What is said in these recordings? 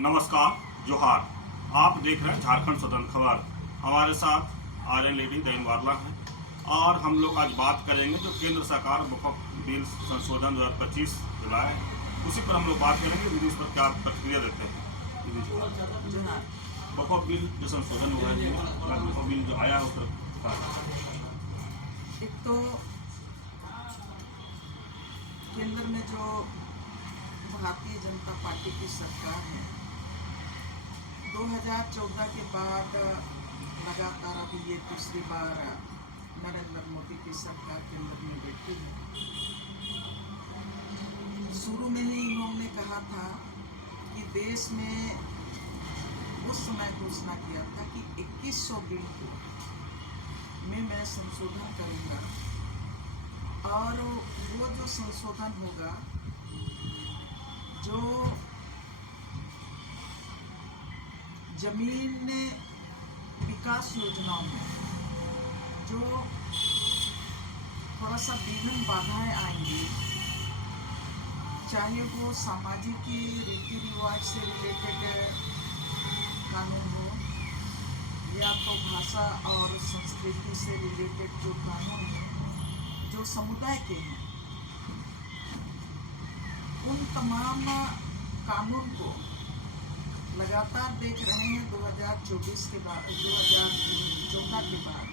नमस्कार, जोहार। आप देख रहे हैं झारखंड स्वतंत्र खबर। हमारे साथ आर्यन लेडी दैनवारला हैं और हम लोग आज बात करेंगे जो केंद्र सरकार वक्फ बिल संशोधन 2025 लाए, उसी पर हम लोग बात करेंगे। दीदी, इस पर क्या प्रतिक्रिया देते हैं? दीदी, वक्फ बिल जो संशोधन हुआ है, वक्फ बिल जो आया है उस पर एक तो केंद्र में जो भारतीय जनता पार्टी की सरकार है, 2014 के बाद लगातार अभी ये तीसरी बार नरेंद्र मोदी की सरकार केंद्र में बैठी है। शुरू में ही इन्होंने कहा था कि देश में उस समय घोषणा किया था कि 2100 बिल को मैं संशोधन करूंगा और वो जो संशोधन होगा, जो जमीन विकास योजनाओं में जो थोड़ा सा विघ्न बाधाएं आएंगी, चाहे वो सामाजिक रीति रिवाज से रिलेटेड कानून हो या तो भाषा और संस्कृति से रिलेटेड जो कानून है, जो समुदाय के हैं, उन तमाम कानून को लगातार देख रहे हैं। 2024 के बाद, 2014 के बाद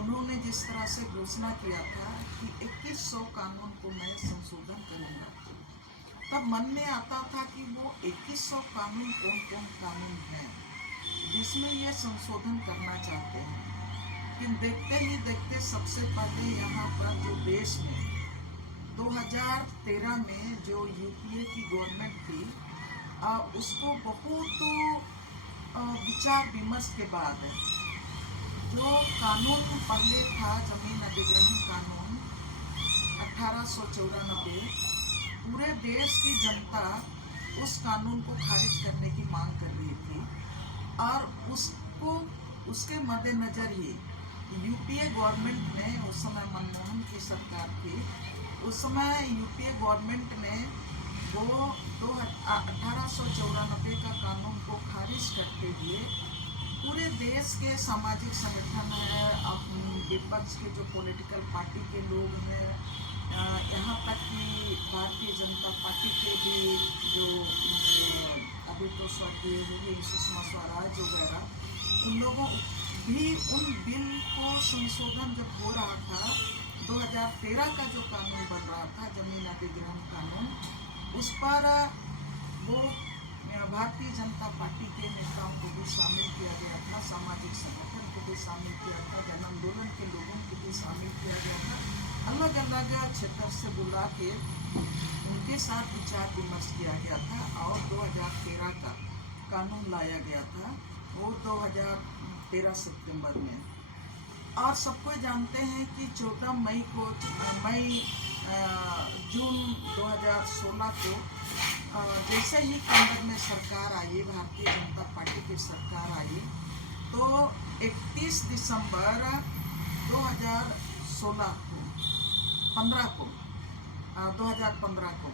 उन्होंने जिस तरह से घोषणा किया था कि 2100 कानून को मैं संशोधन करूंगा, तब मन में आता था कि वो 2100 कानून कौन कौन कानून हैं जिसमें ये संशोधन करना चाहते हैं। लेकिन देखते ही देखते सबसे पहले यहाँ पर जो देश में 2013 में जो यूपीए की गवर्नमेंट थी, उसको बहुत विचार विमर्श के बाद जो कानून पहले था, जमीन अधिग्रहण कानून 1894, पूरे देश की जनता उस कानून को खारिज करने की मांग कर रही थी और उसके मद्देनजर ही यूपीए गवर्नमेंट ने, उस समय मनमोहन की सरकार थी, उस समय यूपीए गवर्नमेंट ने वो 1894 का कानून को खारिज करते हुए पूरे देश के सामाजिक संगठन है, विपक्ष के जो पॉलिटिकल पार्टी के लोग हैं, यहाँ तक कि भारतीय जनता पार्टी के भी जो अभी तो स्वर्गीय हुई सुषमा स्वराज वगैरह, उन लोगों भी उन बिल को संशोधन जब हो रहा था, 2013 का जो कानून बन रहा था, जमीन अधिग्रहण कानून, उस पर वो भारतीय जनता पार्टी के नेताओं को भी शामिल किया गया था, सामाजिक संगठन को भी शामिल किया था, जन आंदोलन के लोगों को भी शामिल किया गया था। अलग अलग क्षेत्र से बुला के उनके साथ विचार विमर्श किया गया था और 2013 का कानून लाया गया था, वो 2013 सितंबर में। और सबको जानते हैं कि 14 जून 2016 को जैसे ही केंद्र में सरकार आई, भारतीय जनता पार्टी की सरकार आई, तो 31 दिसंबर 2016 को 2015 को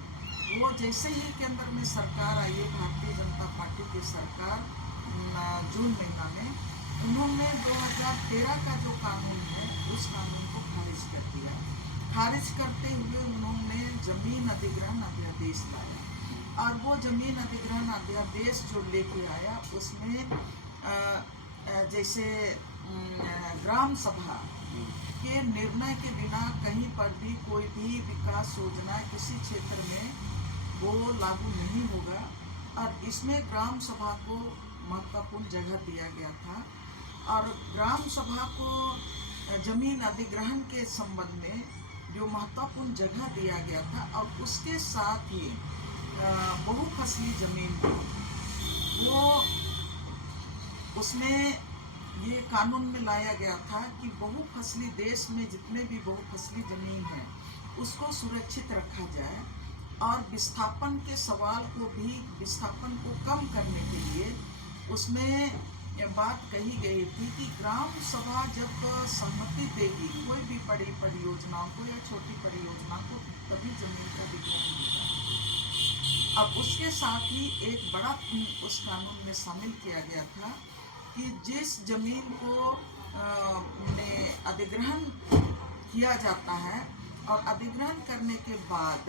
वो जैसे ही केंद्र में सरकार आई, भारतीय जनता पार्टी की सरकार, जून महीना में उन्होंने 2013 का जो कानून है उस कानून को खारिज कर दिया। खारिज करते हुए उन्होंने जमीन अधिग्रहण अध्यादेश लाया और वो जमीन अधिग्रहण अध्यादेश जो लेके आया, उसमें जैसे ग्राम सभा के निर्णय के बिना कहीं पर भी कोई भी विकास योजना किसी क्षेत्र में वो लागू नहीं होगा और इसमें ग्राम सभा को महत्वपूर्ण जगह दिया गया था। और ग्राम सभा को जमीन अधिग्रहण के संबंध में जो महत्वपूर्ण जगह दिया गया था और उसके साथ ही बहुफसली जमीन वो उसमें ये कानून में लाया गया था कि बहुफसली, देश में जितने भी बहुफसली जमीन है उसको सुरक्षित रखा जाए और विस्थापन के सवाल को भी, विस्थापन को कम करने के लिए उसमें बात कही गई थी कि ग्राम सभा जब सहमति देगी कोई भी बड़ी परियोजनाओं को या छोटी परियोजना को, तभी जमीन का वितरण होगा। अब उसके साथ ही एक बड़ा उस कानून में शामिल किया गया था कि जिस जमीन को में अधिग्रहण किया जाता है और अधिग्रहण करने के बाद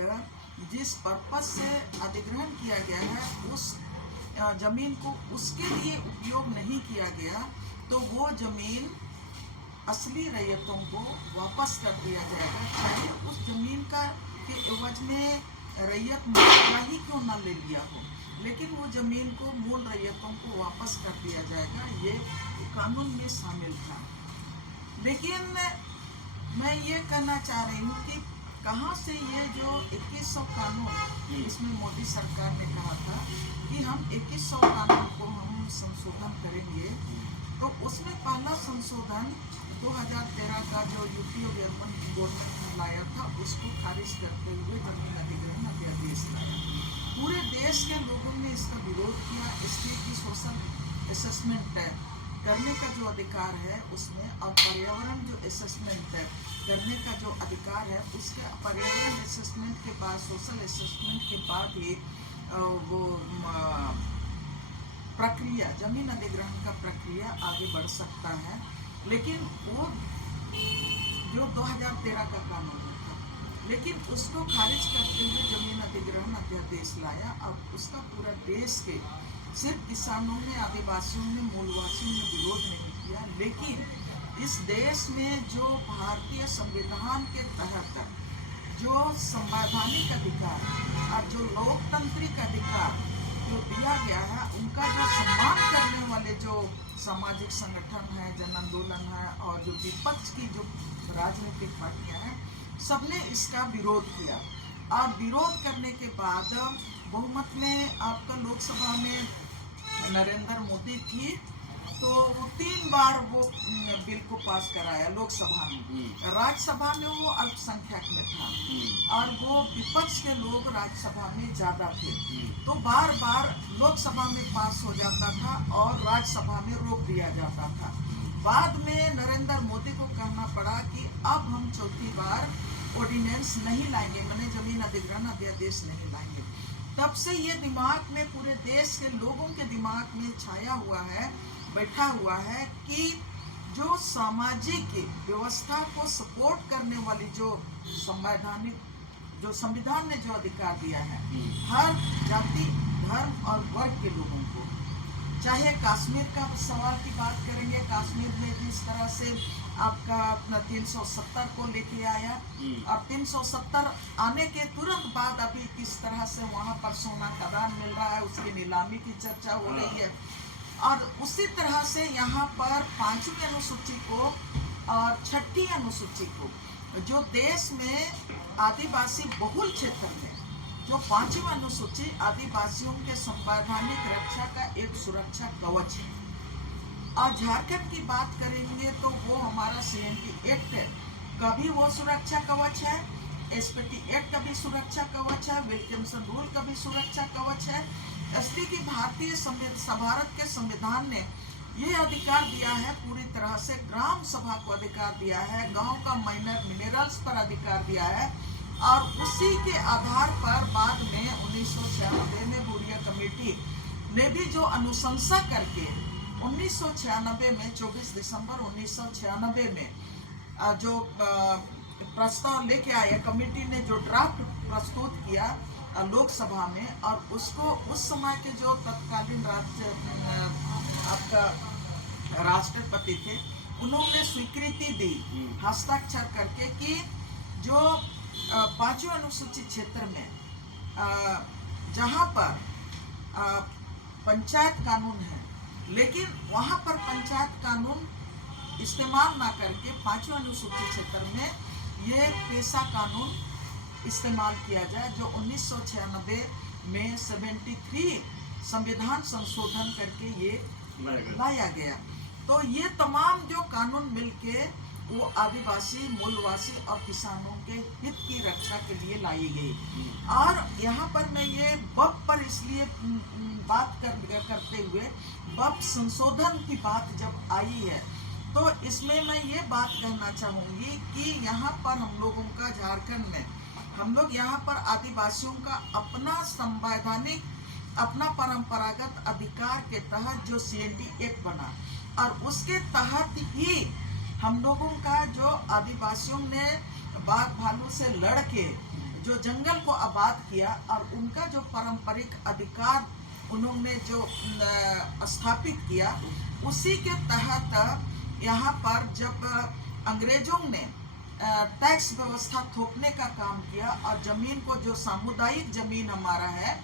जिस पर्पज से अधिग्रहण किया गया है उस जमीन को उसके लिए उपयोग नहीं किया गया तो वो जमीन असली रैयतों को वापस कर दिया जाएगा, चाहे उस जमीन का के एवज में रैयत मुआवजा ही क्यों ना ले लिया हो, लेकिन वो जमीन को मूल रैयतों को वापस कर दिया जाएगा। ये कानून में शामिल था। लेकिन मैं ये कहना चाह रही हूँ कि कहाँ से ये जो 2100 कानून, इसमें मोदी सरकार ने कहा था कि हम 2100 कानून को हम संशोधन करेंगे, तो उसमें पहला संशोधन 2013 का जो यूपी और गवर्नमेंट ने लाया था उसको खारिज करते हुए जमीन अधिग्रहण अध्यादेश लाया। पूरे देश के लोगों ने इसका विरोध किया। इसलिए कि सोशल असेसमेंट करने का जो अधिकार है उसमें, और पर्यावरण जो असेसमेंट करने का जो अधिकार है उसके पर्यावरण असेसमेंट के बाद, सोशल असेसमेंट के बाद ही वो प्रक्रिया, जमीन अधिग्रहण का प्रक्रिया आगे बढ़ सकता है। लेकिन वो जो 2013 का कानून था, लेकिन उसको खारिज करते हुए जमीन अधिग्रहण अध्यादेश लाया। अब उसका पूरा देश के सिर्फ किसानों ने, आदिवासियों ने, मूलवासियों ने विरोध नहीं किया, लेकिन इस देश में जो भारतीय संविधान के तहत जो संवैधानिक अधिकार और जो लोकतांत्रिक अधिकार जो दिया गया है, उनका जो सम्मान करने वाले जो सामाजिक संगठन है, जन आंदोलन है और जो विपक्ष की जो राजनीतिक पार्टियां हैं, सबने इसका विरोध किया। और विरोध करने के बाद बहुमत में आपका लोकसभा में नरेंद्र मोदी थी, तो 3 बार वो बिल को पास कराया लोकसभा में। राज्यसभा में वो अल्पसंख्यक में था और वो विपक्ष के लोग राज्यसभा में ज्यादा थे, तो बार बार लोकसभा में पास हो जाता था और राज्यसभा में रोक दिया जाता था। बाद में नरेंद्र मोदी को कहना पड़ा कि अब हम चौथी बार ऑर्डिनेंस नहीं लाएंगे, माने जमीन अधिग्रहण अध्यादेश नहीं लाएंगे। तब से ये दिमाग में, पूरे देश के लोगों के दिमाग में छाया हुआ है, बैठा हुआ है कि जो सामाजिक व्यवस्था को सपोर्ट करने वाली जो संवैधानिक, जो संविधान ने जो अधिकार दिया है हर जाति, धर्म और वर्ग के लोगों को, चाहे कश्मीर का सवाल की बात करेंगे, कश्मीर में जिस तरह से आपका अपना 370 को लेके आया, अब 370 आने के तुरंत बाद अभी किस तरह से वहाँ पर सोना खदान मिल रहा है, उसकी नीलामी की चर्चा हो रही है। और उसी तरह से यहाँ पर 5वीं अनुसूची को और 6ठी अनुसूची को, जो देश में आदिवासी बहुल क्षेत्र में जो 5वीं अनुसूची आदिवासियों के संवैधानिक रक्षा का एक सुरक्षा कवच है। और झारखंड की बात करेंगे तो वो हमारा CNT एक्ट है, कभी वो सुरक्षा कवच है, SPT एक्ट का भी सुरक्षा कवच है, विल्किंसन रूल का भी सुरक्षा कवच है। इसलिए कि भारत के संविधान ने ये अधिकार दिया है, पूरी तरह से ग्राम सभा को अधिकार दिया है, गांव का माइनर मिनरल्स पर अधिकार दिया है। और उसी के आधार पर बाद में 1996 में बुरिया कमेटी ने भी जो अनुशंसा करके 1996 में 24 दिसंबर 1996 में जो प्रस्ताव लेके आया, कमेटी ने जो ड्राफ्ट प्रस्तुत किया लोकसभा में, और उसको उस समय के जो तत्कालीन आपका राष्ट्रपति थे, उन्होंने स्वीकृति दी हस्ताक्षर करके कि जो 5वीं अनुसूचित क्षेत्र में जहाँ पर पंचायत कानून है, लेकिन वहाँ पर पंचायत कानून इस्तेमाल ना करके 5वीं अनुसूचित क्षेत्र में ये पेशा कानून इस्तेमाल किया जाए, जो 1996 में 73 संविधान संशोधन करके ये लाया गया। तो ये तमाम जो कानून मिलके वो आदिवासी, मूलवासी और किसानों के हित की रक्षा के लिए लाई गई। और यहाँ पर मैं ये बप पर इसलिए बात करते हुए, बप संशोधन की बात जब आई है, तो इसमें मैं ये बात कहना चाहूँगी कि यहाँ पर हम लोगों का झारखंड में हम लोग यहाँ पर आदिवासियों का अपना संवैधानिक, अपना परंपरागत अधिकार के तहत जो CND एक्ट बना, और उसके तहत ही हम लोगों का जो आदिवासियों ने बाघ भालू से लड़ के जो जंगल को आबाद किया, और उनका जो पारंपरिक अधिकार उन्होंने जो स्थापित किया, उसी के तहत यहाँ पर जब अंग्रेजों ने टैक्स व्यवस्था थोपने का काम किया और जमीन को, जो सामुदायिक जमीन हमारा है,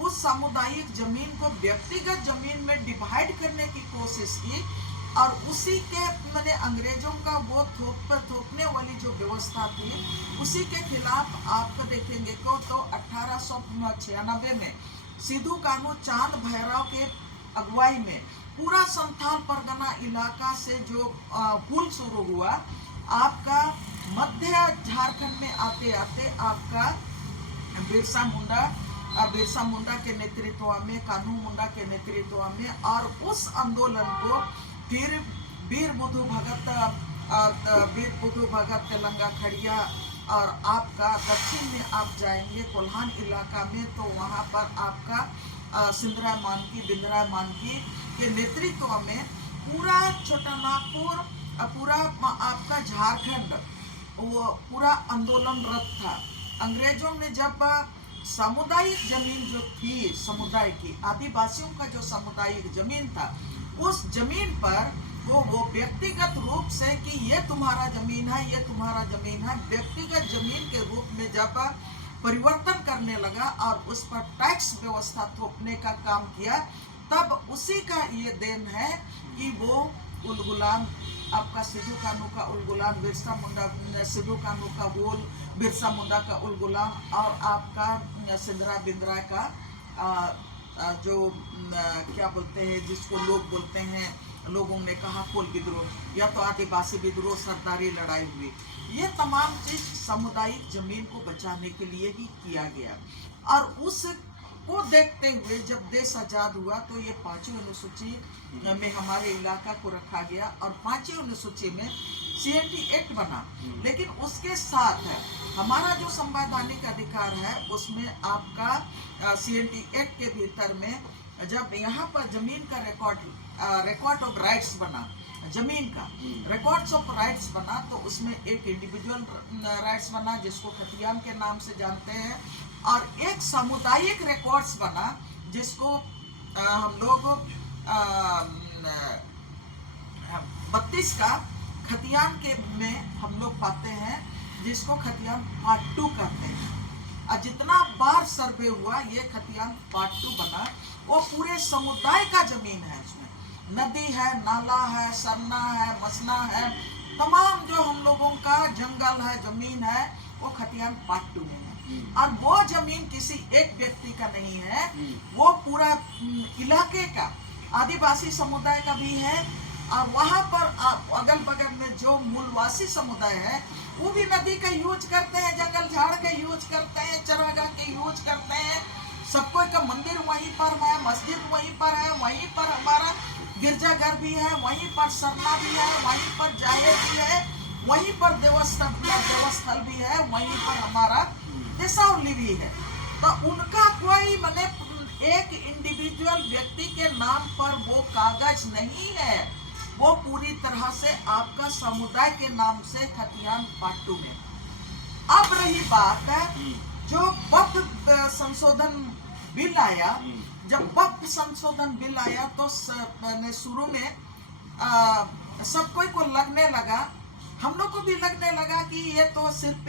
उस सामुदायिक जमीन को व्यक्तिगत जमीन में डिवाइड करने की कोशिश की, और उसी के मैंने अंग्रेजों का वो थोपने वाली जो व्यवस्था थी, उसी के खिलाफ आपको देखेंगे को तो 1896 में सिद्धू कान्हू चांद भैरव के अगुवाई में पूरा संथाल परगना इलाका से जो पुल शुरू हुआ, आपका मध्य झारखंड में आते आते आपका बिरसा मुंडा के नेतृत्व में, कान्हू मुंडा के नेतृत्व में, और उस आंदोलन को फिर वीर बुद्धू भगत तेलंगा खड़िया, और आपका दक्षिण में आप जाएंगे कोल्हान इलाका में, तो वहाँ पर आपका सिंधरा मानकी, बिंद्रा मानकी के नेतृत्व में पूरा छोटा नागपुर, पूरा आपका झारखंड वो पूरा आंदोलनरत था। अंग्रेजों ने जब सामुदायिक जमीन जो थी, समुदाय की आदिवासियों का जो सामुदायिक जमीन था, उस जमीन पर वो व्यक्तिगत रूप से कि ये तुम्हारा जमीन है, ये तुम्हारा जमीन है, व्यक्तिगत जमीन के रूप में जब परिवर्तन करने लगा और उस पर टैक्स व्यवस्था थोपने का काम किया, तब उसी का ये देन है कि वो उलगुलान, आपका सिद्धू कान्हू का उलगुलान, बिरसा मुंडा, सिद्धू कान्हू का वोल, बिरसा मुंडा का उलगुलान, और आपका सिंधरा बिंद्रा का जो क्या बोलते हैं, जिसको लोग बोलते हैं, लोगों ने कहा कोल विद्रोह या तो आदिवासी विद्रोह, सरदारी लड़ाई हुई, ये तमाम चीज सामुदायिक जमीन को बचाने के लिए ही किया गया। और उसको देखते हुए जब देश आजाद हुआ तो ये 5वीं अनुसूची में हमारे इलाका को रखा गया, और 5वीं अनुसूची में CND एक्ट बना। लेकिन उसके साथ हमारा जो संवैधानिक अधिकार है, उसमें आपका CND एक्ट के भीतर में जब यहाँ पर जमीन का रिकॉर्ड ऑफ राइट्स बना, जमीन का रिकॉर्ड्स ऑफ राइट्स बना, तो उसमें एक इंडिविजुअल राइट्स बना जिसको खतियान के नाम से जानते हैं, और एक सामुदायिक रिकॉर्ड्स बना जिसको हम लोग 32 का खतियान के में हम लोग पाते हैं, जिसको खतियान पार्ट 2 कहते हैं। और जितना बार सर्वे हुआ, ये खतियान पार्ट 2 बना, वो पूरे समुदाय का जमीन है, उसमें नदी है, नाला है, सरना है, मसना है, तमाम जो हम लोगों का जंगल है, जमीन है, वो खतियान पार्ट 2 में है। और वो जमीन किसी एक व्यक्ति का नहीं है, वो पूरा इलाके का आदिवासी समुदाय का भी है, और वहाँ पर अगल बगल में जो मूलवासी समुदाय है, वो भी नदी का यूज करते हैं, जंगल झाड़ का यूज करते हैं, चरागाह के यूज करते हैं, सबको का मंदिर वहीं पर है, मस्जिद वहीं पर है, वहीं पर हमारा गिरजाघर भी है, वहीं पर सरना भी है, वहीं पर जाहिर भी है, वहीं पर देवस्थल भी है, वहीं पर हमारा देसावली भी है। तो उनका कोई माने एक इंडिविजुअल व्यक्ति के नाम पर वो कागज नहीं है, वो पूरी तरह से आपका समुदाय के नाम से खतियान पार्ट 2 में। अब रही बात है जो वक्फ संशोधन बिल आया, जब वक्फ संशोधन बिल आया तो शुरू में सब कोई को लगने लगा, हम लोग को भी लगने लगा कि ये तो सिर्फ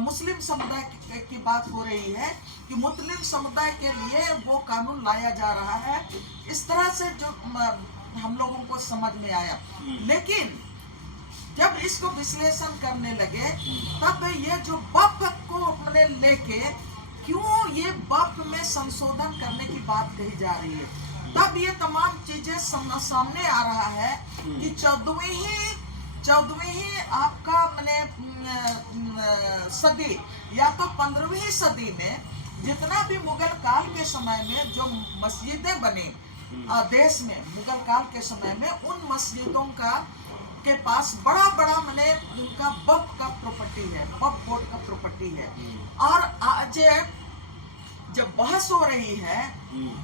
मुस्लिम समुदाय की बात हो रही है, कि मुस्लिम समुदाय के लिए वो कानून लाया जा रहा है, इस तरह से जो हम लोगों को समझ में आया। लेकिन जब इसको विश्लेषण करने लगे, तब ये जो वक्फ को अपने लेके क्यों ये वक्फ में संशोधन करने की बात कही जा रही है, तब ये तमाम चीजें सामने आ रहा है कि 14वीं आपका मैंने सदी या तो 15वीं सदी में जितना भी मुगल काल के समय में जो मस्जिदें बनी देश में, मुगल काल के समय में उन मस्जिदों का के पास बड़ा बड़ा मैंने उनका वक्फ का प्रॉपर्टी है, वक्फ बोर्ड का प्रॉपर्टी है। और आज जब बहस हो रही है,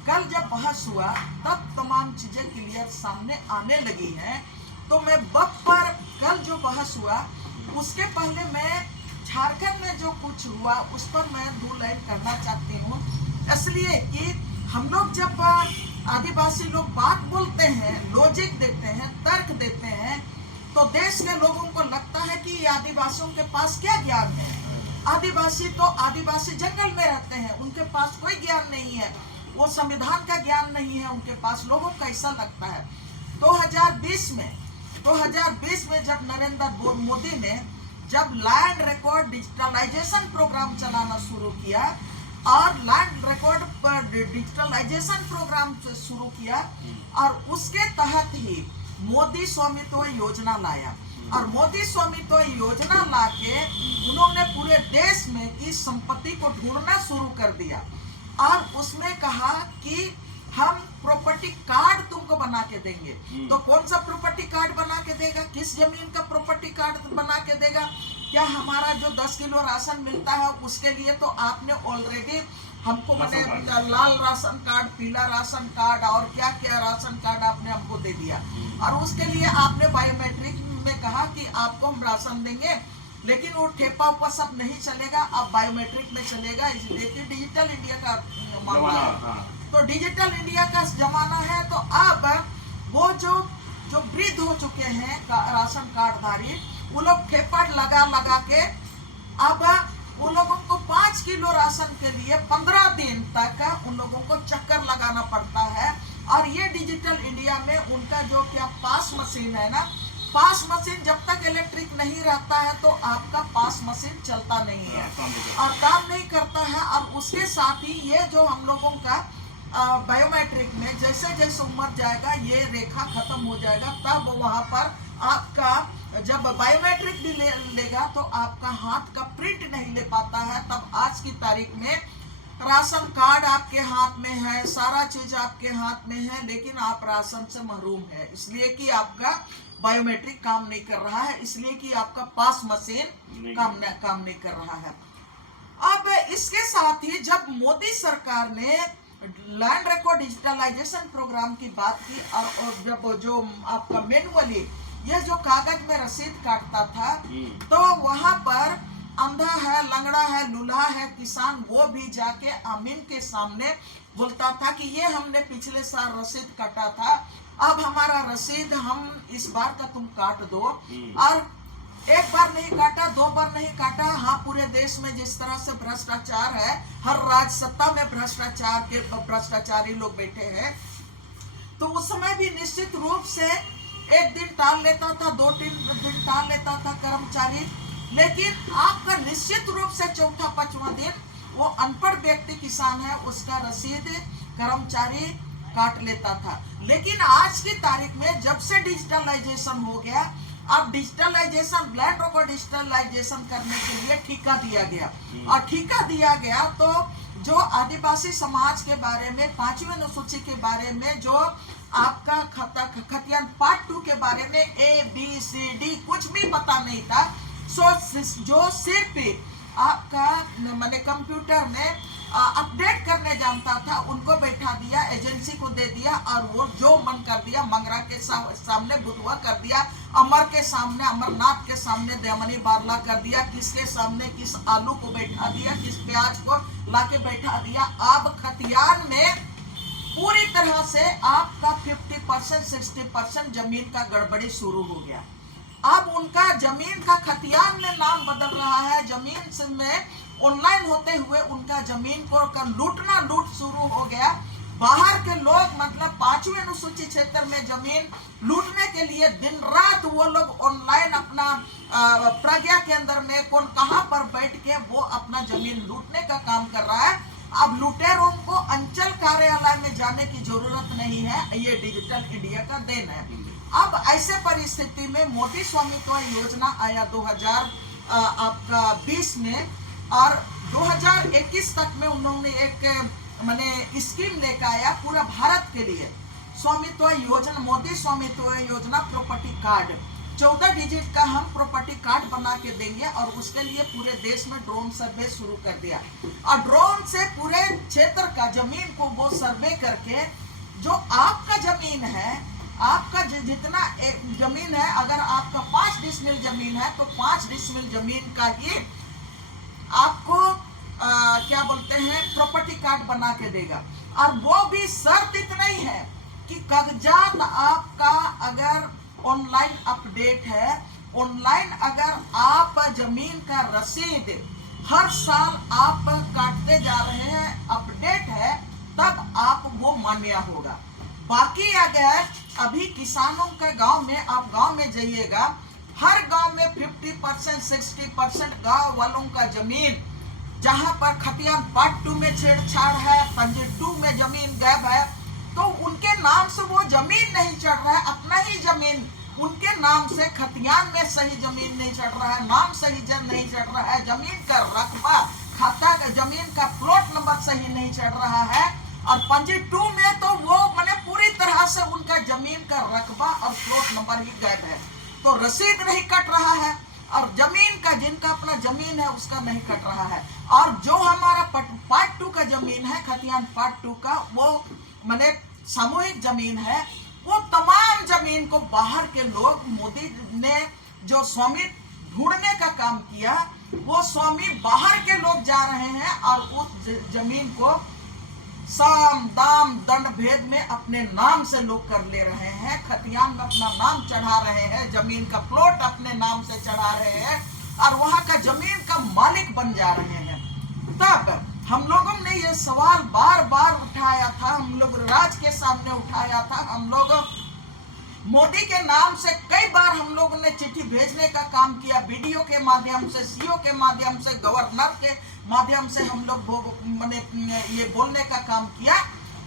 कल जब बहस हुआ तब तमाम चीजें क्लियर सामने आने लगी हैं। तो मैं वक्फ पर कल जो बहस हुआ उसके पहले मैं झारखंड में जो कुछ हुआ उस पर मैं 2 लाइन करना चाहती हूँ। इसलिए कि हम लोग जब आदिवासी लोग बात बोलते हैं, लॉजिक देते हैं, तर्क देते हैं, तो देश के लोगों को लगता है कि आदिवासियों के पास क्या ज्ञान है। आदिवासी जंगल में रहते हैं, उनके पास कोई ज्ञान नहीं है, वो संविधान का ज्ञान नहीं है उनके पास। लोगों को ऐसा लगता है। 2020 में जब नरेंद्र मोदी ने जब लैंड रिकॉर्ड डिजिटलाइजेशन प्रोग्राम चलाना शुरू किया और लैंड रिकॉर्ड डिजिटलाइजेशन प्रोग्राम शुरू किया और उसके तहत ही मोदी स्वामित्व योजना लाया। और मोदी स्वामित्व योजना लाके उन्होंने पूरे देश में की संपत्ति को ढूंढना शुरू कर दिया और उसमें कहा कि हम प्रॉपर्टी कार्ड तुमको बना के देंगे। तो कौन सा प्रॉपर्टी कार्ड बना के देगा? किस जमीन का प्रॉपर्टी कार्ड बना के देगा? क्या हमारा जो 10 किलो राशन मिलता है उसके लिए तो आपने ऑलरेडी हमको मैंने लाल राशन कार्ड, पीला राशन कार्ड और क्या क्या राशन कार्ड आपने हमको दे दिया। और उसके लिए आपने बायोमेट्रिक में कहा कि आपको हम राशन देंगे, लेकिन वो ठेपा उपा सब नहीं चलेगा, अब बायोमेट्रिक में चलेगा। इसलिए कि डिजिटल इंडिया का मामला है। तो डिजिटल इंडिया का जमाना है। तो अब वो जो वृद्ध हो चुके हैं राशन कार्डधारी, वो लोग ठेपा लगा के अब उन लोगों को 5 किलो राशन के लिए 15 दिन तक उन लोगों को चक्कर लगाना पड़ता है। और ये डिजिटल इंडिया में उनका जो क्या पास मशीन है ना, पास मशीन जब तक इलेक्ट्रिक नहीं रहता है तो आपका पास मशीन चलता नहीं है और काम नहीं करता है। और उसके साथ ही ये जो हम लोगों का बायोमेट्रिक में जैसे जैसे उम्र जाएगा ये रेखा खत्म हो जाएगा, तब वहां पर आपका जब बायोमेट्रिक भी लेगा तो आपका हाथ का प्रिंट नहीं ले पाता है। तब आज की तारीख में राशन कार्ड आपके हाथ में है, सारा चीज आपके हाथ में है, लेकिन आप राशन से महरूम है, इसलिए कि आपका बायोमेट्रिक काम नहीं कर रहा है, इसलिए कि आपका पास मशीन काम नहीं कर रहा है। अब इसके साथ ही जब मोदी सरकार ने लैंड रिकॉर्ड डिजिटलाइजेशन प्रोग्राम की बात की और जब जो आपका मैनुअली ये जो कागज में रसीद काटता था, तो वहां पर अंधा है, लंगड़ा है, लूल्हा है किसान, वो भी जाके अमीन के सामने बोलता था कि ये हमने पिछले साल रसीद काटा था, अब हमारा रसीद हम इस बार का तुम काट दो। और एक बार नहीं काटा, 2 बार नहीं काटा। हाँ, पूरे देश में जिस तरह से भ्रष्टाचार है, हर राज सत्ता में भ्रष्टाचारी लोग बैठे हैं, तो उस समय भी निश्चित रूप से 1 दिन टाल लेता था, 2-3 दिन टाल लेता था कर्मचारी, लेकिन आपका निश्चित रूप से चौथा 5वां दिन वो अनपढ़ व्यक्ति किसान है उसका रसीद कर्मचारी काट लेता था। लेकिन आज की तारीख में जब से डिजिटलाइजेशन हो गया, अब डिजिटलाइजेशन लैंड रिकॉर्ड डिजिटलाइजेशन करने के लिए ठेका दिया गया और ठेका दिया गया तो जो आदिवासी समाज के बारे में 5वीं अनुसूची के बारे में जो आपका खतियान पार्ट 2 के बारे में ABCD कुछ भी पता नहीं था, जो सिर्फ आपका मैंने कंप्यूटर में अपडेट करने जानता था उनको बैठा दिया, एजेंसी को दे दिया और वो जो मन कर दिया, मंगरा के सामने बुधवा कर दिया, अमर के सामने, अमरनाथ के सामने देवनी बारला कर दिया, किसके सामने किस आलू को बैठा दिया, किस प्याज को लाके बैठा दिया। अब खतियान में पूरी तरह से आपका 50% 60% जमीन का गड़बड़ी शुरू हो गया। अब उनका जमीन का खतियान में नाम बदल रहा है, जमीन से में ऑनलाइन होते हुए उनका जमीन को लूट शुरू हो गया। बाहर के लोग मतलब 5वीं अनुसूची क्षेत्र में जमीन लूटने के लिए दिन रात वो लोग ऑनलाइन अपना प्रज्ञा केंद्र में कौन कहां पर बैठ के वो अपना जमीन लूटने का काम कर रहा है। अब लुटेरों को अंचल कार्यालय में जाने की जरूरत नहीं है, ये डिजिटल इंडिया का देन है। अब ऐसे परिस्थिति में मोदी स्वामित्व योजना आया 2020 में और 2021 तक में उन्होंने एक मैंने स्कीम लेकर आया पूरा भारत के लिए, स्वामित्व योजना, मोदी स्वामित्व योजना प्रॉपर्टी कार्ड, 14 डिजिट का हम प्रॉपर्टी कार्ड बना के देंगे और उसके लिए पूरे देश में ड्रोन सर्वे शुरू कर दिया। और ड्रोन से पूरे क्षेत्र का जमीन को वो सर्वे करके जो आपका जमीन है, आपका जितना जमीन है, अगर आपका 5 डिसमिल जमीन है तो 5 डिसमिल जमीन का ही आपको क्या बोलते हैं प्रॉपर्टी कार्ड बना के देगा। और वो भी शर्त इतना ही है कि कागजात आपका अगर ऑनलाइन अपडेट है, ऑनलाइन अगर आप जमीन का रसीद हर साल आप काटते जा रहे हैं, अपडेट है, तब आप वो मान्य होगा। बाकी अगर अभी किसानों का गांव में, आप गांव में जाइएगा, हर गांव में 50% 60% गांव वालों का जमीन जहां पर खतियान पार्ट 2 में छेड़छाड़ है, पंजी 2 में जमीन गायब है, तो उनके नाम से वो जमीन नहीं चढ़ रहा है, अपना ही जमीन उनके नाम से खतियान में सही जमीन नहीं चढ़ रहा है, नाम सही नहीं चढ़ रहा है, जमीन का रकबा खाता का जमीन का प्लॉट नंबर सही नहीं चढ़ रहा है, और पंजी 2 में तो वो मैंने पूरी तरह से उनका जमीन का रकबा और प्लॉट नंबर ही गायब है, तो रसीद नहीं कट रहा है, और जमीन का जिनका अपना जमीन है उसका नहीं कट रहा है। और जो हमारा पार्ट 2 का जमीन है, खतियान पार्ट 2 का, वो मैंने सामूहिक जमीन है, वो तमाम जमीन को बाहर के लोग, मोदी ने जो स्वामी ढूंढने का काम किया, वो स्वामी बाहर के लोग जा रहे हैं और उस जमीन को साम दाम दंड भेद में अपने नाम से लोग कर ले रहे हैं, खतियान में अपना नाम चढ़ा रहे हैं, जमीन का प्लॉट अपने नाम से चढ़ा रहे हैं और वहां का जमीन का मालिक बन जा रहे हैं। तब हम लोगों ने ये सवाल बार बार उठाया था, हम लोग राज के सामने उठाया था, हम लोग मोदी के नाम से कई बार हम लोगों ने चिट्ठी भेजने का काम किया, बीडीओ के माध्यम से, सीओ के माध्यम से, गवर्नर के माध्यम से हम लोग मैंने ये बोलने का काम किया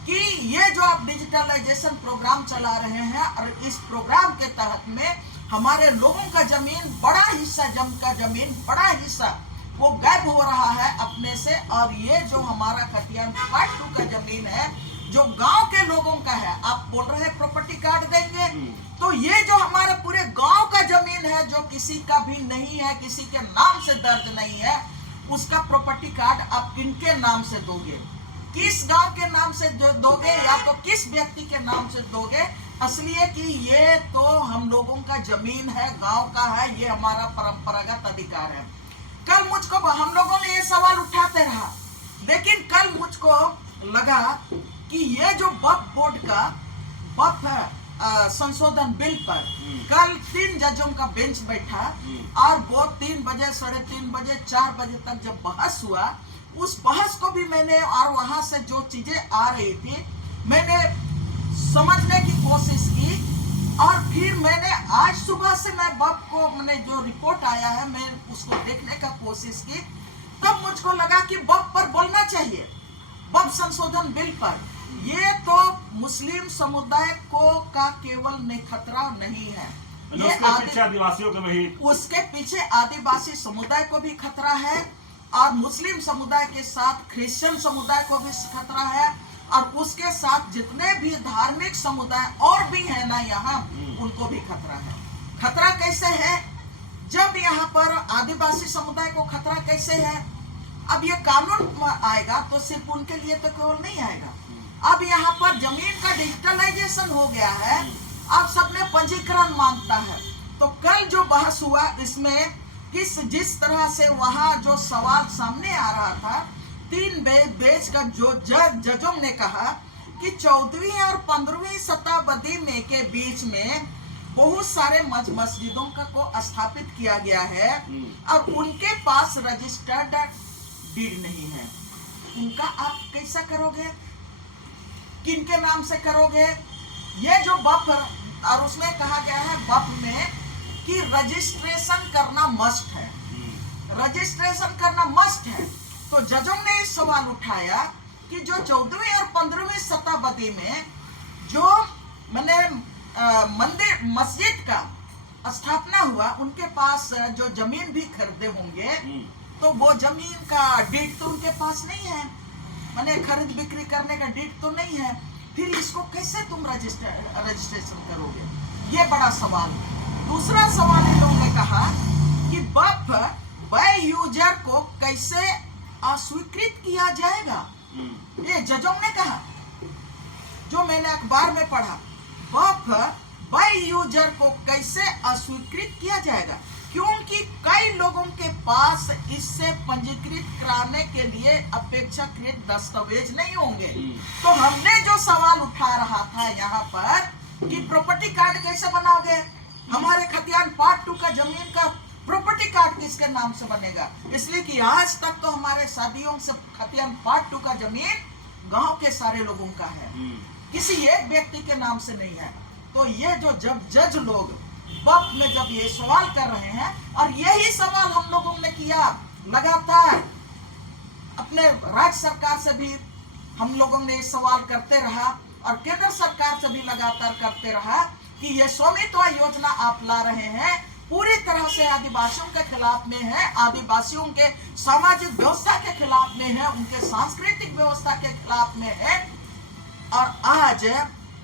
कि ये जो आप डिजिटलाइजेशन प्रोग्राम चला रहे हैं और इस प्रोग्राम के तहत में हमारे लोगों का जमीन, बड़ा हिस्सा जमीन बड़ा हिस्सा वो गायब हो रहा है अपने से। और ये जो हमारा खतियान पार्ट 2 का जमीन है, जो गांव के लोगों का है, आप बोल रहे हैं प्रॉपर्टी कार्ड देंगे, तो ये जो हमारे पूरे गांव का जमीन है, जो किसी का भी नहीं है, किसी के नाम से दर्ज नहीं है, उसका प्रॉपर्टी कार्ड आप किनके नाम से दोगे, किस गांव के नाम से दोगे, या तो किस व्यक्ति के नाम से दोगे। इसलिए कि ये तो हम लोगों का जमीन है, गांव का है, ये हमारा परंपरागत अधिकार है। कल मुझको, हम लोगों ने ये सवाल उठाते रहा, लेकिन कल मुझको लगा कि ये जो वक्फ बोर्ड का वक्फ संशोधन बिल पर कल 3 जजों का बेंच बैठा और वो 3 बजे, 3:30 बजे, 4 बजे तक जब बहस हुआ, उस बहस को भी मैंने, और वहां से जो चीजें आ रही थी, मैंने समझने की कोशिश की। और फिर मैंने आज सुबह से मैं वक्फ को, मैंने जो रिपोर्ट आया है, मैं उसको देखने का कोशिश की, तब मुझको लगा कि वक्फ पर बोलना चाहिए, वक्फ संशोधन बिल पर। ये तो मुस्लिम समुदाय को का केवल खतरा नहीं है, ये आदिवासियों के भी, उसके पीछे आदिवासी समुदाय को भी खतरा है, और मुस्लिम समुदाय के साथ क्रिश्चियन समुदाय को भी खतरा है, और उसके साथ जितने भी धार्मिक समुदाय और भी है ना यहाँ, उनको भी खतरा है। खतरा कैसे है? जब यहाँ पर आदिवासी समुदाय को खतरा कैसे है? अब ये कानून आएगा तो सिर्फ उनके लिए तो केवल नहीं आएगा, अब यहाँ पर जमीन का डिजिटलाइजेशन हो गया है, अब सबने पंजीकरण मांगता है। तो कल जो बहस हुआ, इसमें जिस तरह से वहाँ जो सवाल सामने आ रहा था, 3 बेंच का जो जजों ने कहा कि 14वीं और 15वीं शताब्दी में के बीच में बहुत सारे मस्जिदों को स्थापित किया गया है और उनके पास रजिस्टर्ड डीड नहीं है, उनका आप कैसा करोगे, किनके नाम से करोगे? ये जो वक्फ, और उसमें कहा गया है वक्फ में कि रजिस्ट्रेशन करना मस्ट है, रजिस्ट्रेशन करना मस्ट है। तो जजों ने इस सवाल उठाया कि जो 14वीं और 15वीं शताब्दी में जो मैंने मंदिर मस्जिद का स्थापना हुआ, उनके पास जो जमीन भी खरीदे होंगे, तो वो जमीन का डीड तो उनके पास नहीं है, मैंने खरीद बिक्री करने का डीड तो नहीं है, फिर इसको कैसे तुम रजिस्ट्रेशन करोगे? ये बड़ा सवाल है। दूसरा सवाल इन लोगों ने कहा कि बफ बाय यूजर को कैसे अस्वीकृत किया जाएगा। ये जजों ने कहा, जो मैंने अखबार में पढ़ा, बफ बाय यूजर को कैसे अस्वीकृत किया जाएगा, क्योंकि कई लोगों के पास इससे पंजीकृत कराने के लिए अपेक्षाकृत दस्तावेज नहीं होंगे। तो हमने जो सवाल उठा रहा था यहाँ पर कि प्रॉपर्टी कार्ड कैसे बनाओगे, हमारे खतियान पार्ट 2 का जमीन का प्रॉपर्टी कार्ड किसके नाम से बनेगा, इसलिए कि आज तक तो हमारे शादियों से खतियान पार्ट 2 का जमीन गांव के सारे लोगों का है, किसी एक व्यक्ति के नाम से नहीं है। तो ये जो जब जज लोग वक्त में जब ये सवाल कर रहे हैं, और यही सवाल हम लोगों ने किया लगातार, अपने राज्य सरकार से भी हम लोगों ने ये सवाल करते रहा और केंद्र सरकार से भी लगातार करते रहा कि ये स्वामित्व योजना आप ला रहे हैं पूरी तरह से आदिवासियों के खिलाफ में है, आदिवासियों के सामाजिक व्यवस्था के खिलाफ में है, उनके सांस्कृतिक व्यवस्था के खिलाफ में है। और आज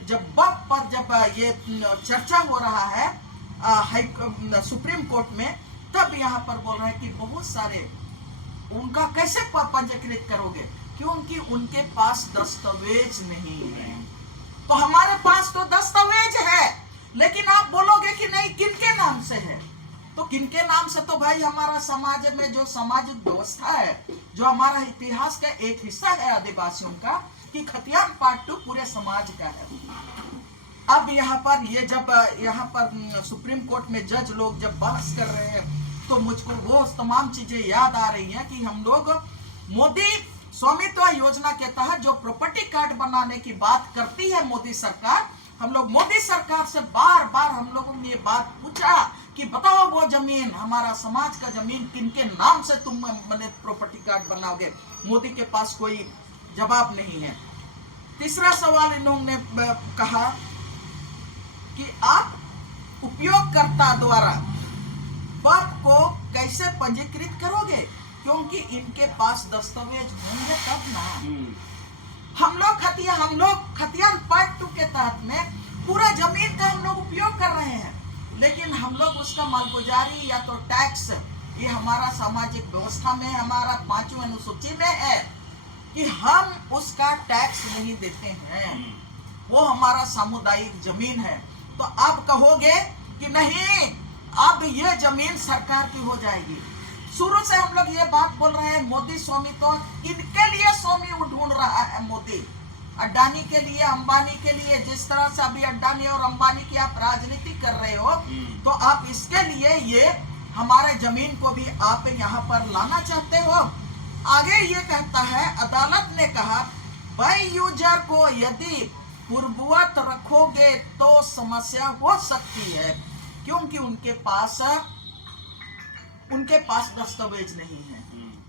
जब बफ पर जब ये चर्चा हो रहा है सुप्रीम कोर्ट में, तब यहाँ पर बोल रहे हैं कि बहुत सारे उनका कैसे पंजीकृत करोगे, क्योंकि उनके पास दस्तावेज नहीं है। तो हमारे पास तो दस्तावेज है, लेकिन आप बोलोगे कि नहीं किनके नाम से है, तो किनके नाम से, तो भाई हमारा समाज में जो सामाजिक व्यवस्था है, जो हमारा इतिहास का एक हिस्सा है आदिवासियों का, कि खतियान पार्ट 2 पूरे समाज का है। अब यहाँ पर ये जब यहाँ पर सुप्रीम कोर्ट में जज लोग जब बहस कर रहे हैं, तो मुझको वो तमाम चीजें याद आ रही हैं कि हम लोग मोदी स्वामित्व योजना के तहत जो प्रॉपर्टी कार्ड बनाने की बात करती है मोदी सरकार, हम लोग मोदी सरकार से बार बार हम लोगों ने ये बात पूछा कि बताओ वो जमीन, हमारा समाज का जमीन किनके नाम से तुम मैंने प्रॉपर्टी कार्ड बनाओगे। मोदी के पास कोई जवाब नहीं है। तीसरा सवाल इन्होंने कहा कि आप उपयोगकर्ता द्वारा बफ को कैसे पंजीकृत करोगे, क्योंकि इनके पास दस्तावेज होंगे तब ना। हम लोग खतियान पार्ट 2 के तहत में पूरा जमीन का हम लोग उपयोग कर रहे हैं, लेकिन हम लोग उसका मालगुजारी या तो टैक्स, ये हमारा सामाजिक व्यवस्था में हमारा 5वीं अनुसूची में है कि हम उसका टैक्स नहीं देते हैं, वो हमारा सामुदायिक जमीन है। तो आप कहोगे कि नहीं अब ये जमीन सरकार की हो जाएगी। शुरू से हम लोग ये बात बोल रहे हैं मोदी स्वामित्व किनके लिए स्वामी ढूंढ रहा है मोदी, अडानी के लिए, अंबानी के लिए। जिस तरह से अभी अडानी और अंबानी की आप राजनीति कर रहे हो, तो आप इसके लिए ये हमारे जमीन को भी आप यहाँ पर लाना चाहते हो। आगे ये कहता है, अदालत ने कहा बाय यूजर को यदि पूर्ववत रखोगे तो समस्या हो सकती है, क्योंकि उनके पास दस्तावेज नहीं है।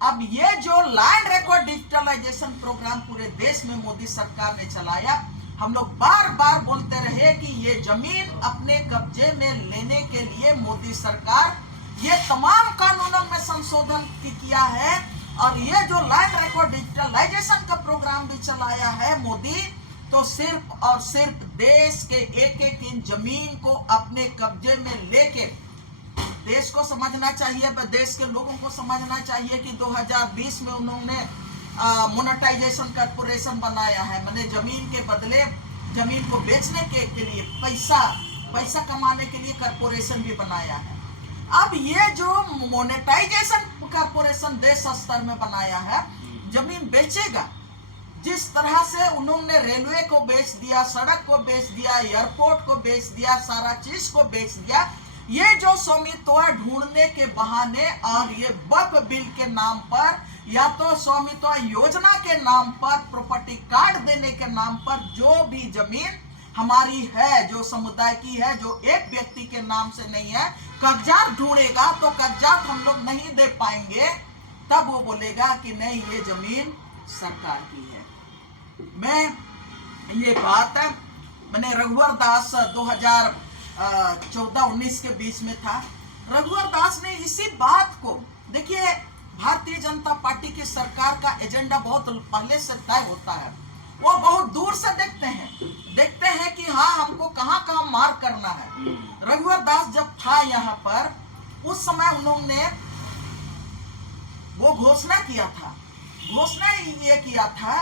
अब ये जो लैंड रिकॉर्ड डिजिटलाइजेशन प्रोग्राम पूरे देश में मोदी सरकार ने चलाया, हम लोग बार बार बोलते रहे कि ये जमीन अपने कब्जे में लेने के लिए मोदी सरकार ये तमाम कानूनों में संशोधन किया है, और ये जो लैंड रिकॉर्ड डिजिटलाइजेशन का प्रोग्राम भी चलाया है मोदी, तो सिर्फ और सिर्फ देश के एक एक इंच जमीन को अपने कब्जे में लेके देश को समझना चाहिए, देश के लोगों को समझना चाहिए कि 2020 में उन्होंने मोनेटाइजेशन कॉर्पोरेशन बनाया है, मैंने जमीन के बदले जमीन को बेचने के लिए पैसा कमाने के लिए कॉर्पोरेशन भी बनाया है। अब ये जो मोनेटाइजेशन कॉर्पोरेशन देश स्तर में बनाया है, जमीन बेचेगा। जिस तरह से उन्होंने रेलवे को बेच दिया, सड़क को बेच दिया, एयरपोर्ट को बेच दिया, सारा चीज को बेच दिया, ये जो स्वामित्व ढूंढने के बहाने और ये बफ बिल के नाम पर या तो स्वामित्व योजना के नाम पर, प्रॉपर्टी कार्ड देने के नाम पर जो भी जमीन हमारी है, जो समुदाय की है, जो एक व्यक्ति के नाम से नहीं है, कागजात ढूंढेगा तो कागजात हम लोग नहीं दे पाएंगे, तब वो बोलेगा कि नहीं ये जमीन सरकार की है। मैं ये बात मैंने रघुवर दास 2014-19 के बीच में था, रघुवर दास ने इसी बात को, देखिए भारतीय जनता पार्टी की सरकार का एजेंडा बहुत पहले से तय होता है। वो बहुत दूर से देखते हैं कि हाँ हमको कहाँ कहाँ मार करना है। रघुवर दास जब था यहाँ पर, उस समय उन्होंने वो घोषणा ये किया था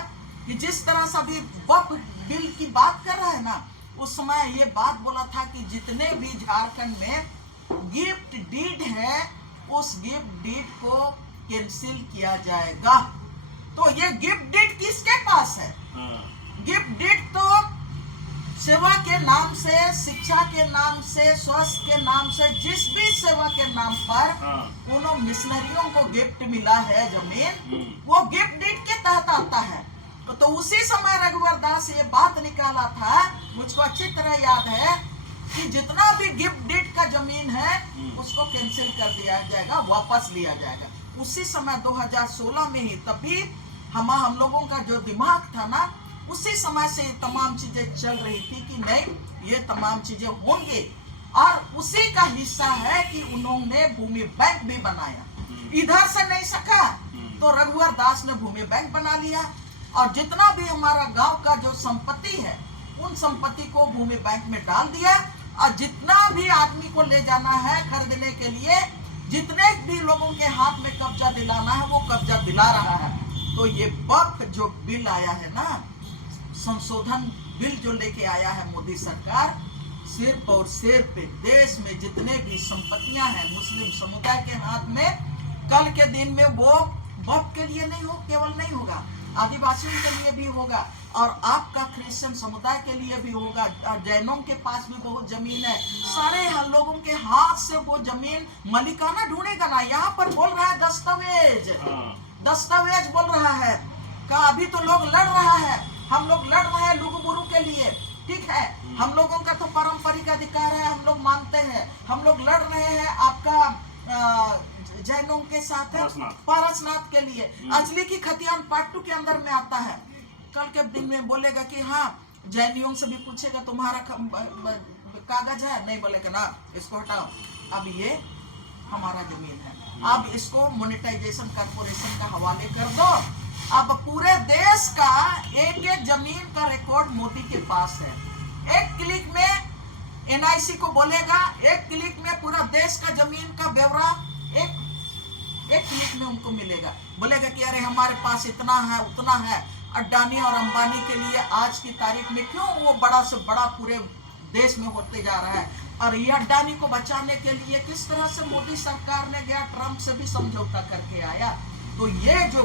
कि जिस तरह से अभी वक्फ बिल की बात कर रहे हैं ना, उस समय ये बात बोला था कि जितने भी झारखंड में गिफ्ट डीड है, उस गिफ्ट डीड को कैंसिल किया जाएगा। तो ये गिफ्ट डीड किसके पास है? गिफ्ट डीड तो सेवा के नाम से, शिक्षा के नाम से, स्वास्थ्य के नाम से, जिस भी सेवा के नाम पर उन मिशनरियों को गिफ्ट मिला है जमीन, वो गिफ्ट डीड के तहत आता है। तो उसी समय रघुवर दास ये बात निकाला था, मुझको अच्छी तरह याद है, कि जितना भी गिफ्ट डीड का जमीन है उसको कैंसिल कर दिया जाएगा, वापस लिया जाएगा। उसी समय 2016 में ही, तभी हम लोगों का जो दिमाग था ना, उसी समय से तमाम चीजें चल रही थी कि नहीं ये तमाम चीजें होंगी। और उसी का हिस्सा है कि उन्होंने भूमि बैंक भी बनाया। इधर से नहीं सका तो रघुवर दास ने भूमि बैंक बना लिया, और जितना भी हमारा गांव का जो संपत्ति है, उन संपत्ति को भूमि बैंक में डाल दिया। और जितना भी आदमी को ले जाना है खरीदने के लिए, जितने भी लोगों के हाथ में कब्जा दिलाना है, वो कब्जा दिला रहा है। तो ये वक्फ जो बिल आया है ना, संशोधन बिल जो लेके आया है मोदी सरकार, सिर्फ और सिर्फ देश में जितने भी संपत्तियां हैं मुस्लिम समुदाय के हाथ में, कल के दिन में वो वक्फ के लिए केवल नहीं होगा, आदिवासियों के लिए भी होगा, और आपका क्रिश्चियन समुदाय के लिए भी होगा। और जैनों के पास भी बहुत जमीन है, सारे लोगों के हाथ से वो जमीन मलिकाना ढूंढेगा ना। यहाँ पर बोल रहा है दस्तावेज बोल रहा है का, अभी तो लोग लड़ रहा है, हम लोग लड़ रहे हैं लुगु बुरु के लिए, ठीक है, हम लोगों का तो पारंपरिक अधिकार है, हम लोग मानते हैं, हम लोग लड़ रहे हैं आपका जैनों के साथ है पारसनाथ के लिए। असली की खतियान पार्ट 2 के अंदर में आता है। कल के दिन में बोलेगा कि हाँ, जैनियों से भी पूछेगा तुम्हारा कागज है, नहीं बोलेगा ना, इसको हटाओ, अब ये हमारा जमीन है, अब इसको मोनेटाइजेशन कॉर्पोरेशन का हवाले कर दो। अब पूरे देश का एक एक जमीन का रिकॉर्ड मोदी के पास है। एक क्लिक में एनआईसी को बोलेगा, एक क्लिक में पूरा देश का जमीन का ब्यौरा एक क्लिक में उनको मिलेगा। बोलेगा कि अरे हमारे पास इतना है उतना है। अडानी और अंबानी के लिए आज की तारीख में क्यों वो बड़ा से बड़ा पूरे देश में होते जा रहा है, और ये अडानी को बचाने के लिए किस तरह से मोदी सरकार ने गया, ट्रंप से भी समझौता करके आया। तो ये जो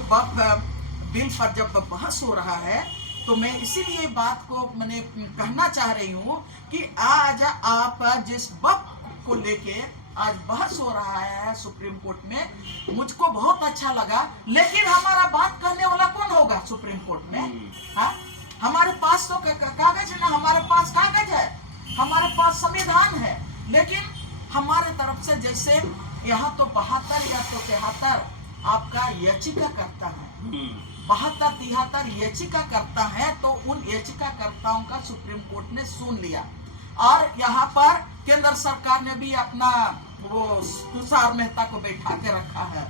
बिल पर जब बहस हो रहा है, तो मैं इसीलिए बात को मैंने कहना चाह रही हूँ कि आज आप जिस वक्त को लेके आज बहस हो रहा है सुप्रीम कोर्ट में, मुझको बहुत अच्छा लगा, लेकिन हमारा बात कहने वाला कौन होगा सुप्रीम कोर्ट में? हाँ, हमारे पास तो कागज है ना, हमारे पास कागज है, हमारे पास संविधान है, लेकिन हमारे तरफ से जैसे यहाँ तो 72 या तो 73 आपका याचिका करता है, 72-73 याचिका करता है, तो उन याचिकाकर्ताओं का सुप्रीम कोर्ट ने सुन लिया। और यहाँ पर केंद्र सरकार ने भी अपना वो तुषार मेहता को बैठा के रखा है।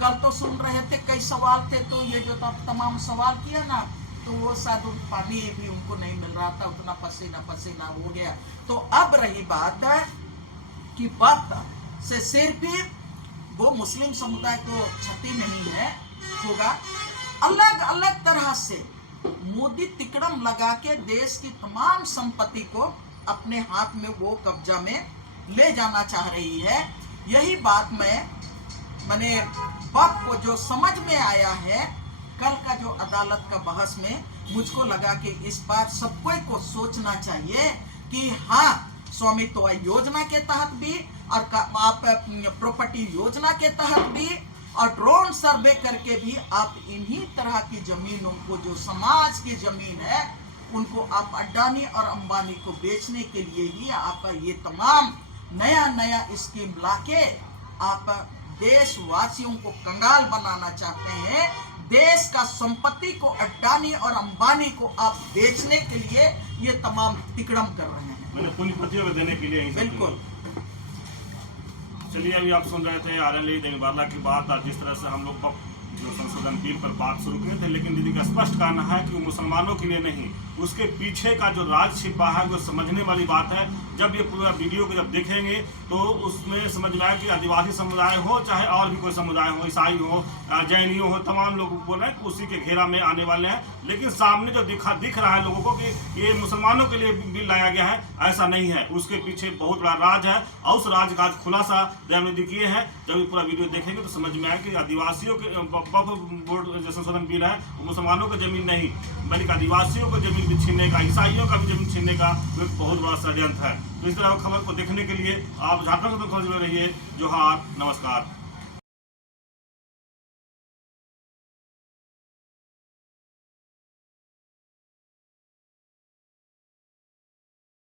कल तो सुन रहे थे कई सवाल थे, तो ये जो तमाम सवाल किया ना, तो वो शायद पानी भी उनको नहीं मिल रहा था, उतना पसीना हो गया। तो अब रही बात है कि वक्त से सिर्फ वो मुस्लिम समुदाय को क्षति नहीं है होगा, अलग अलग तरह से मोदी तिकड़म लगा के देश की तमाम संपत्ति को अपने हाथ में वो कब्जा में ले जाना चाह रही है। यही बात मैंने वक्त को जो समझ में आया है, कल का जो अदालत का बहस में, मुझको लगा कि इस बार सबको को सोचना चाहिए कि हाँ, स्वामित्व योजना के तहत भी और आप प्रॉपर्टी योजना के तहत भी और ड्रोन सर्वे करके भी आप इन्हीं तरह की जमीनों को, जो समाज की जमीन है, उनको आप अडानी और अंबानी को बेचने के लिए ही आप ये तमाम नया स्कीम लाके आप देशवासियों को कंगाल बनाना चाहते हैं। देश का संपत्ति को अडानी और अंबानी को आप बेचने के लिए ये तमाम तिकड़म कर रहे हैं, मैंने पूंजीपतियों को देने के लिए। बिल्कुल। चलिए, अभी आप सुन रहे थे आर्यन लेडी देवीवाला की बात, और जिस तरह से हम लोग जो संशोधन बिल पर बात शुरू किए थे, लेकिन दीदी का स्पष्ट कहना है कि वो मुसलमानों के लिए नहीं, उसके पीछे का जो राज छिपा है वो समझने वाली बात है। जब ये पूरा वीडियो को जब देखेंगे तो उसमें समझ में आए कि आदिवासी समुदाय हो चाहे और भी कोई समुदाय हो, ईसाई हो, जैनियों हो, तमाम लोग बोल रहे हैं कि उसी के घेरा में आने वाले हैं। लेकिन सामने जो दिख रहा है लोगों को कि ये मुसलमानों के लिए बिल लाया गया है, ऐसा नहीं है। उसके पीछे बहुत बड़ा राज है और उस राज का खुलासा दयानिधि किए हैं। जब ये पूरा वीडियो देखेंगे तो समझ में आए कि आदिवासियों के वक्फ बोर्ड जो संशोधन बिल है वो मुसलमानों का जमीन नहीं बल्कि आदिवासियों को जमीन भी छीनने का, ईसाइयों का भी जमीन छीनने का एक बहुत बड़ा षड्यंत्र है। तो इस तरह खबर को देखने के लिए आप झारखंड खबर में रहिए। जोहार, नमस्कार।